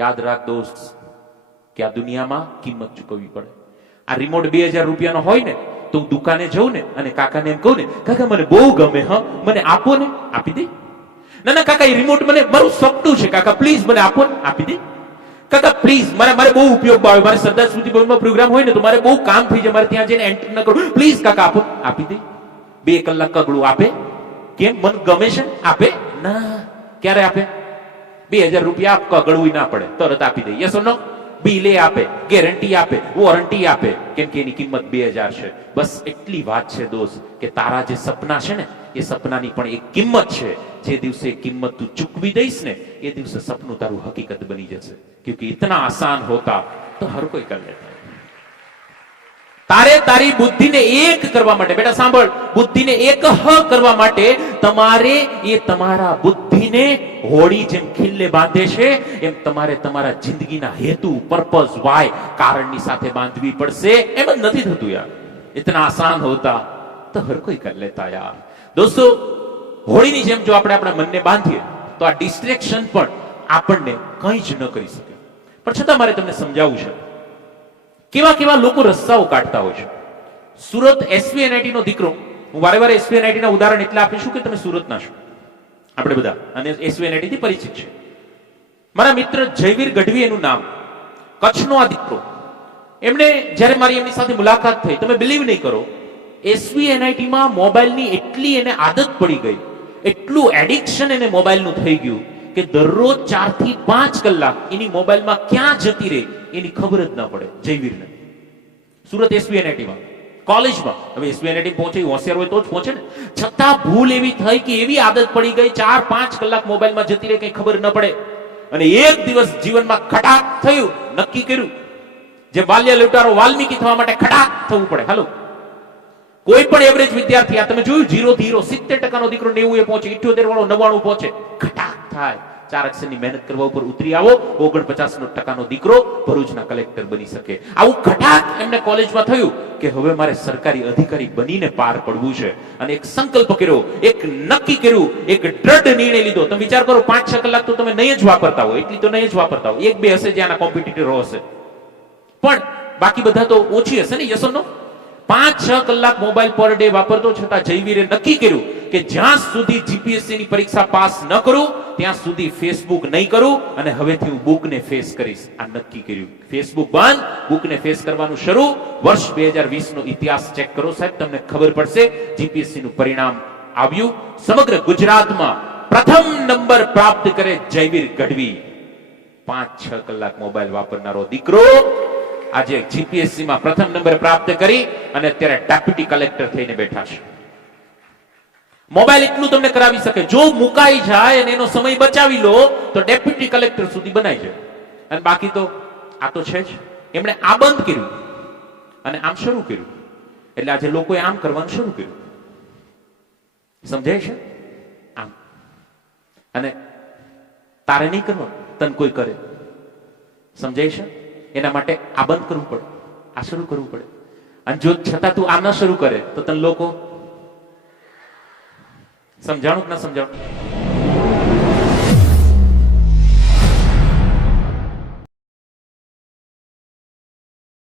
યાદ રાખ દોસ્ત કે આ દુનિયામાં કિંમત ચૂકવવી પડે. આ રિમોટ 2000 રૂપિયાનો હોય ને તો હું દુકાને જઉં ને અને કાકાને એમ કહું ને, કાકા મને બહુ ગમે, હા મને આપો ને, આપી દે. ના ના કાકા, એ રિમોટ મને મારું સપનું છે, કાકા પ્લીઝ મને આપો ને, આપી દે. કાકા પ્લીઝ મારે બહુ ઉપયોગ આવે, મારે સરદાર સ્મૃતિ ભવનમાં પ્રોગ્રામ હોય ને તો મારે બહુ કામ થઈ જાય, મારે ત્યાં જઈને એન્ટર ન કરું, પ્લીઝ કાકા આપો, આપી દે. 2 કલાક કગડું આપે. કેમ? મને ગમે છે, આપે ના. ક્યારે આપે? 2000 રૂપિયા આપ, કગડવું ના પડે, તરત આપી દે. યસ ઓર નો? બિલે આપે, ગેરંટી આપે, વોરંટી આપે, કેમ કે એની કિંમત 2000 છે. બસ એટલી વાત છે દોસ્ત કે તારા જે સપના છે ને એ સપનાની પણ એક કિંમત છે. જે દિવસે કિંમત તું ચૂકવી દઈશ ને એ દિવસે સપનું તારું હકીકત બની જશે. ક્યોંકि ઇતના આસાન હોતા તો હર કોઈ કર લેતા. તારે તારી બુદ્ધિને એક કરવા માટે, બેટા સાંભળ, બુદ્ધિને એક કરવા માટે તમારે એ તમારા બુદ્ધિને હોળી જેમ ખીલ્લે બાંધે છે એમ તમારે તમારા જિંદગીના હેતુ, પર્પઝ, વાય, કારણની સાથે બાંધવી પડશે. એમ જ નથી થતું યાર. ઇતના આસાન હોતા તો હર કોઈ કર લેતા યાર. દોસ્તો, હોળીની જેમ જો આપણે આપણા મનને બાંધીએ તો આ ડિસ્ટ્રેક્શન પણ આપણને કંઈ જ ન કરી શકે. પણ છતાં મારે તમને સમજાવવું છે કેવા કેવા લોકો રસ્તાઓ કાઢતા હોય છે. સુરત એસવીએનઆઈટી નો દીકરો, હું વારે વારે એસવીએનઆઈટી ના ઉદાહરણ એટલે આપીશું કે તમે સુરતના છો, આપણે બધા અને એસવીએનઆઈટી થી પરિચિત છે. મારા મિત્ર જયવીર ગઢવી એનું નામ, કચ્છનો આ દીકરો. એમણે જ્યારે મારી એમની સાથે મુલાકાત થઈ, તમે બિલીવ નહીં કરો, એસવીએનઆઈટી માં મોબાઈલની એટલી એને આદત પડી ગઈ, એટલું એડિક્શન એને મોબાઈલનું થઈ ગયું કે દરરોજ 4 થી 5 કલાક એની મોબાઈલમાં ક્યાં જતી રહે એની ખબર જ ના પડે. જયવીરને સુરત એસવીએનઆઈટીમાં કોલેજમાં, હવે એસવીએનઆઈટી પહોંચે, હોશિયાર હોય તો જ પહોંચે ને, છતાં ભૂલ એવી થઈ કે એવી આદત પડી ગઈ 4-5 કલાક મોબાઈલમાં જતી રહે, કઈ ખબર ન પડે. અને એક દિવસ જીવનમાં ખટાક થયું, નક્કી કર્યું, જે બાલ્ય લૂંટારો વાલ્મીકી થવા માટે ખટાક થવું પડે. હાલો, કોઈ પણ એવરેજ વિદ્યાર્થી, આ તમે જોયું 0 થી 70% નો દીકરો 90 એ પહોંચે, 78 વાળો 99 પહોંચે, ખટાક થાય. 4 અક્ષરની મહેનત કરવા ઉપર ઉતરી આવો, 49% નો દીકરો ભરૂચના કલેક્ટર બની શકે. આવું ખટાક એમને કોલેજમાં થયું કે હવે મારે સરકારી અધિકારી બનીને પાર પડવું છે. અને એક સંકલ્પ કર્યો, એક નક્કી કર્યું, એક દ્રઢ નિર્ણય લીધો. તમે વિચાર કરો, 5-6 કલાક તો તમે નહીં જ વાપરતા હોય, એટલી તો નહીં જ વાપરતા હોય. 1-2 હશે જ્યાં કોમ્પિટિટરો હશે, પણ બાકી બધા તો ઓછી હશે ને. યસ ઓર નો? 5-6 કલાક મોબાઈલ પર ડે વાપરતો, છતાં જયવીરે નક્કી કર્યું કે જ્યાં સુધી જીપીએસસી ની પરીક્ષા પાસ ન કરું ત્યાં સુધી ફેસબુક નહીં કરું અને હવેથી હું બુકને ફેસ કરીશ. આ નક્કી કર્યું. ફેસબુક બંધ, બુકને ફેસ કરવાનું શરૂ. વર્ષ 2020 નો ઇતિહાસ ચેક કરો સાહેબ, તમને ખબર પડશે. જીપીએસસી નું પરિણામ આવ્યું. સમગ્ર ગુજરાતમાં પ્રથમ નંબર પ્રાપ્ત કરે જયવીર ગઢવી. 5-6 કલાક મોબાઈલ વાપરનારો દીકરો આજે જીપીએસસી માં પ્રથમ નંબર પ્રાપ્ત કરી અને અત્યારે ડેપ્યુટી કલેક્ટર થઈને બેઠા છે. મોબાઈલ એટલું તમને કરાવી શકે, જો મુકાઈ જાય અને એનો સમય બચાવી લો તો ડેપ્યુટી કલેક્ટર સુધી બનાવી જાય. અને બાકી તો આ તો છે જ. એમણે આ બંધ કર્યું અને આમ શરૂ કર્યું, એટલે આજે લોકોએ આમ કરવાનું શરૂ કર્યું. સમજાય છે? આમ. અને તારે નહીં કરવાનું, તને કોઈ કરે. સમજાય છે? એના માટે આ બંધ કરવું પડે, આ શરૂ કરવું પડે. અને જો છતાં તું આ ન શરૂ કરે તો તને લોકો સમજાણું કે ના સમજાણું?